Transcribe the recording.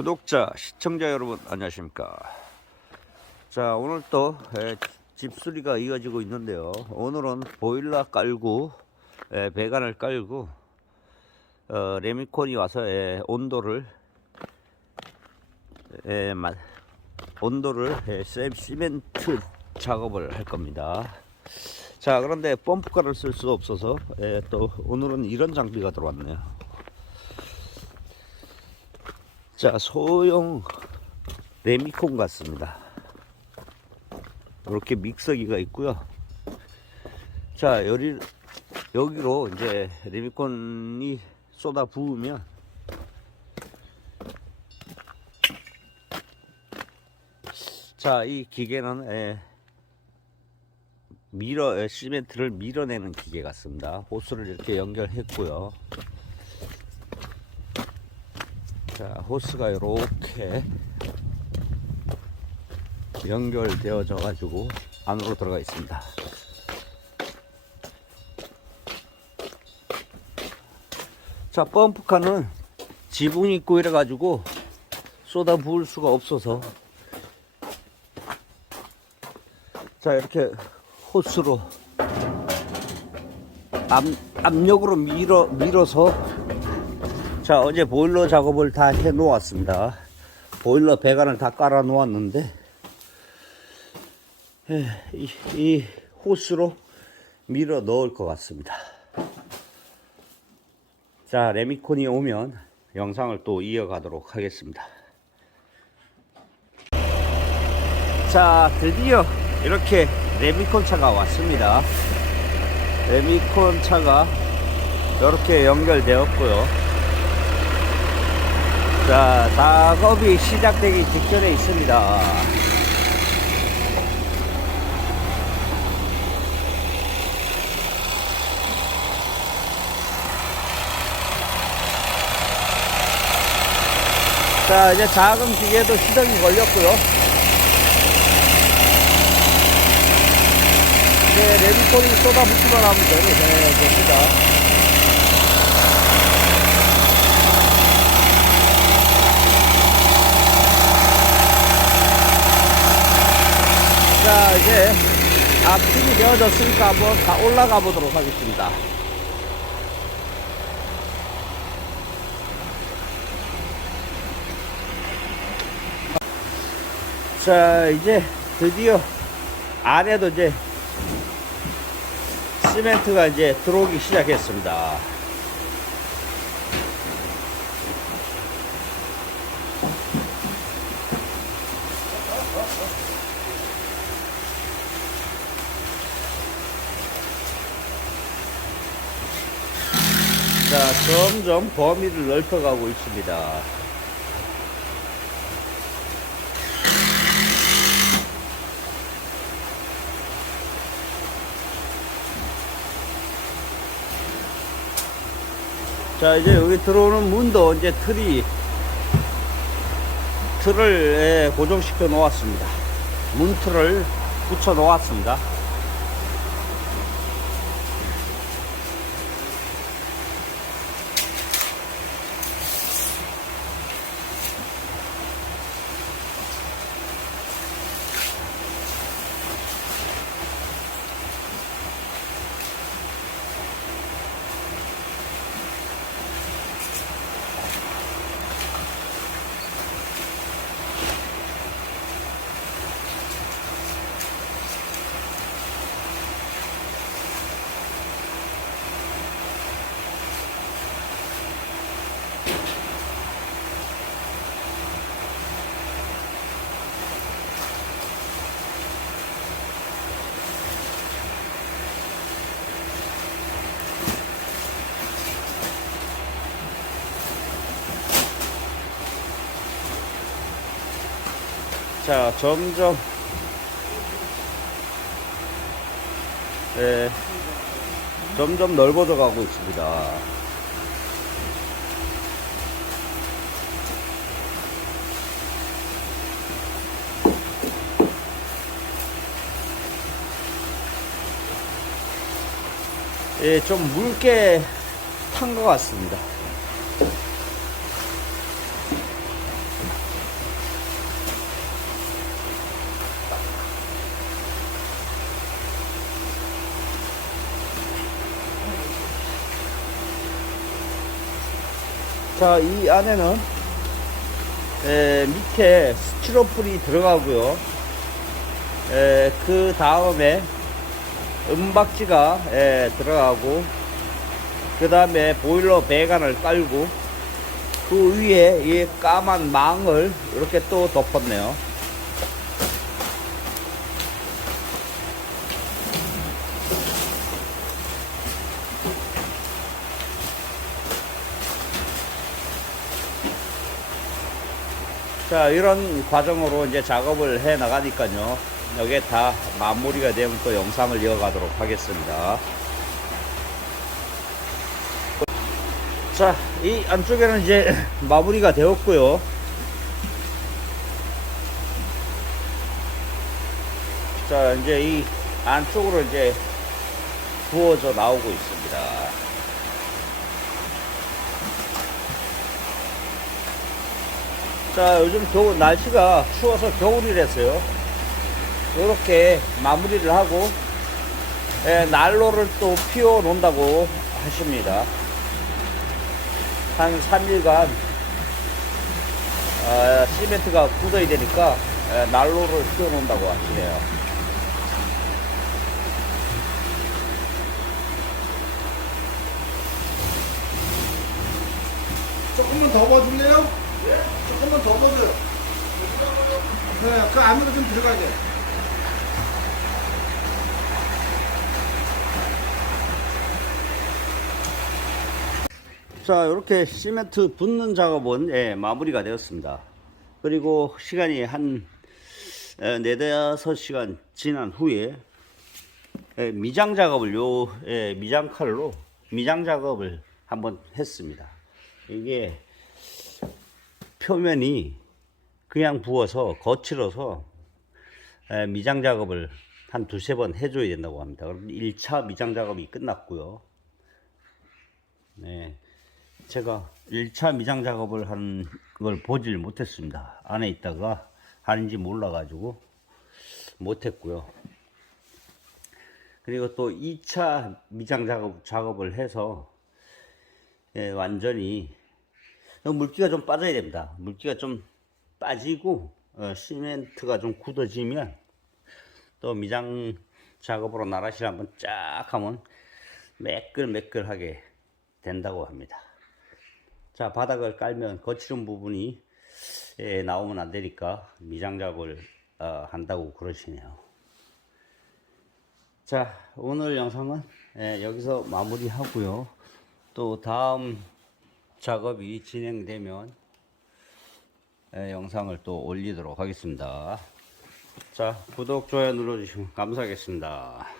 구독자, 시청자 여러분 안녕하십니까? 자, 오늘 또 에, 집수리가 이어지고 있는데요. 오늘은 보일러 깔고 에, 배관을 깔고 어, 레미콘이 와서 에, 온도를 에, 마- 온도를 에, 세- 시멘트 작업을 할 겁니다. 자, 그런데 펌프카를 쓸 수 없어서 에, 또 오늘은 이런 장비가 들어왔네요. 자, 소형 레미콘 같습니다. 이렇게 믹서기가 있고요. 자, 여기, 여기로 이제 레미콘이 쏟아 부으면 자, 이 기계는 에, 밀어 에, 시멘트를 밀어내는 기계 같습니다. 호스를 이렇게 연결했고요. 자, 호스가 이렇게 연결되어져 가지고 안으로 들어가 있습니다. 자, 펌프카는 지붕이 있고 이래 가지고 쏟아 부을 수가 없어서 자, 이렇게 호스로 압, 압력으로 밀어 밀어서 자 어제 보일러 작업을 다 해 놓았습니다. 보일러 배관을 다 깔아 놓았는데 에, 이, 이 호스로 밀어 넣을 것 같습니다. 자 레미콘이 오면 영상을 또 이어가도록 하겠습니다. 자 드디어 이렇게 레미콘 차가 왔습니다. 레미콘 차가 이렇게 연결되었고요 자, 작업이 시작되기 직전에 있습니다. 자, 이제 작은 기계도 시동이 걸렸고요. 이제 레미콘이 쏟아붓기만 하면 되- 네, 됩니다. 자 이제 앞팀이 되어졌으니까 한번 다 올라가 보도록 하겠습니다. 자 이제 드디어 안에도 이제 시멘트가 이제 들어오기 시작했습니다 자 점점 범위를 넓혀가고 있습니다. 자 이제 여기 들어오는 문도 이제 틀이 틀을 예, 고정시켜 놓았습니다. 문틀을 붙여 놓았습니다 자, 점점 예, 점점 넓어져 가고 있습니다. 예, 좀 묽게 탄 것 같습니다. 자, 이 안에는 에, 밑에 스티로폴이 들어가고요. 에, 그 다음에 은박지가 에, 들어가고 그 다음에 보일러 배관을 깔고 그 위에 이 까만 망을 이렇게 또 덮었네요. 자, 이런 과정으로 이제 작업을 해 나가니까요. 여기에 다 마무리가 되면 또 영상을 이어가도록 하겠습니다. 자, 이 안쪽에는 이제 마무리가 되었고요. 자, 이제 이 안쪽으로 이제 부어져 나오고 있습니다. 자, 요즘 겨 날씨가 추워서 겨울이라서요. 이렇게 마무리를 하고, 예, 난로를 또 피워 놓는다고 하십니다. 한 3일간, 아, 시멘트가 굳어야 되니까, 예, 난로를 피워 놓는다고 하시네요. 조금만 더 봐줄래요? 조 금만 더 봐줘요. 네, 그 안으로 좀 들어가게. 자, 이렇게 시멘트 붓는 작업은 예, 마무리가 되었습니다. 그리고 시간이 한 에, 네다섯 시간 지난 후에 예, 미장 작업을 요 예, 미장 칼로 미장 작업을 한번 했습니다. 이게 표면이 그냥 부어서 거칠어서 에, 미장 작업을 한 두세 번 해줘야 된다고 합니다. 그럼 1차 미장 작업이 끝났고요. 네. 제가 1차 미장 작업을 한걸 보질 못했습니다. 안에 있다가 하는지 몰라가지고 못했고요. 그리고 또 2차 미장 작업, 작업을 해서 예, 완전히 물기가 좀 빠져야 됩니다. 물기가 좀 빠지고 어, 시멘트가 좀 굳어지면 또 미장 작업으로 나라실 한번 쫙 하면 매끌매끌하게 된다고 합니다. 자, 바닥을 깔면 거칠은 부분이 예, 나오면 안 되니까 미장 작업을 어, 한다고 그러시네요. 자, 오늘 영상은 예, 여기서 마무리하고요. 또 다음 작업이 진행되면 예, 영상을 또 올리도록 하겠습니다. 자, 구독, 좋아요 눌러주시면 감사하겠습니다.